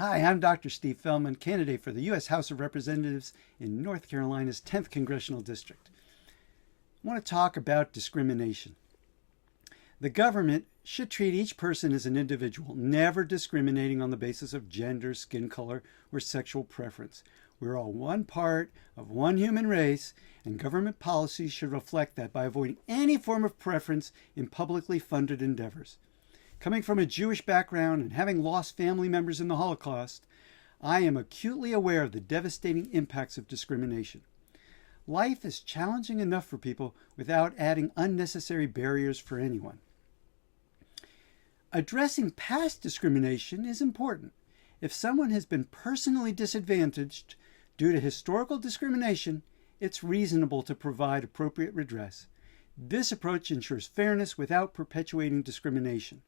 Hi, I'm Dr. Steve Feldman, candidate for the U.S. House of Representatives in North Carolina's 10th Congressional District. I want to talk about discrimination. The government should treat each person as an individual, never discriminating on the basis of gender, skin color, or sexual preference. We're all one part of one human race, and government policies should reflect that by avoiding any form of preference in publicly funded endeavors. Coming from a Jewish background and having lost family members in the Holocaust, I am acutely aware of the devastating impacts of discrimination. Life is challenging enough for people without adding unnecessary barriers for anyone. Addressing past discrimination is important. If someone has been personally disadvantaged due to historical discrimination, it's reasonable to provide appropriate redress. This approach ensures fairness without perpetuating discrimination.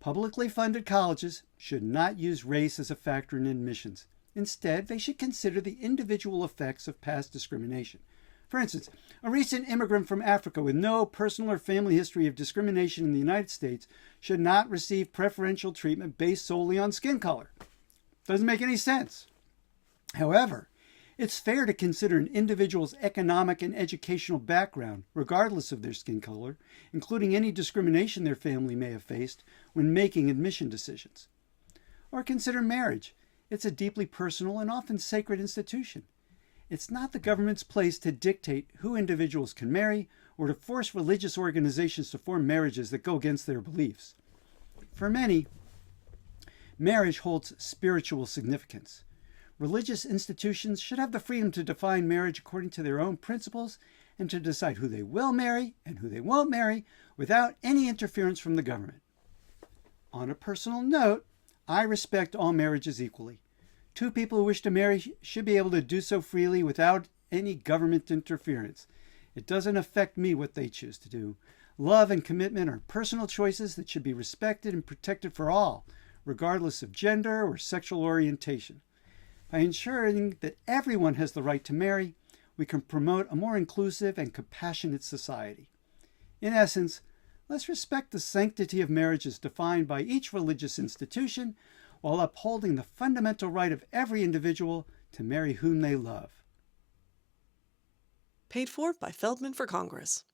Publicly funded colleges should not use race as a factor in admissions. Instead, they should consider the individual effects of past discrimination. For instance, a recent immigrant from Africa with no personal or family history of discrimination in the United States should not receive preferential treatment based solely on skin color. Doesn't make any sense. However, it's fair to consider an individual's economic and educational background, regardless of their skin color, including any discrimination their family may have faced when making admission decisions. Or consider marriage. It's a deeply personal and often sacred institution. It's not the government's place to dictate who individuals can marry or to force religious organizations to form marriages that go against their beliefs. For many, marriage holds spiritual significance. Religious institutions should have the freedom to define marriage according to their own principles and to decide who they will marry and who they won't marry without any interference from the government. On a personal note, I respect all marriages equally. Two people who wish to marry should be able to do so freely without any government interference. It doesn't affect me what they choose to do. Love and commitment are personal choices that should be respected and protected for all, regardless of gender or sexual orientation. By ensuring that everyone has the right to marry, we can promote a more inclusive and compassionate society. In essence, let's respect the sanctity of marriage as defined by each religious institution while upholding the fundamental right of every individual to marry whom they love. Paid for by Feldman for Congress.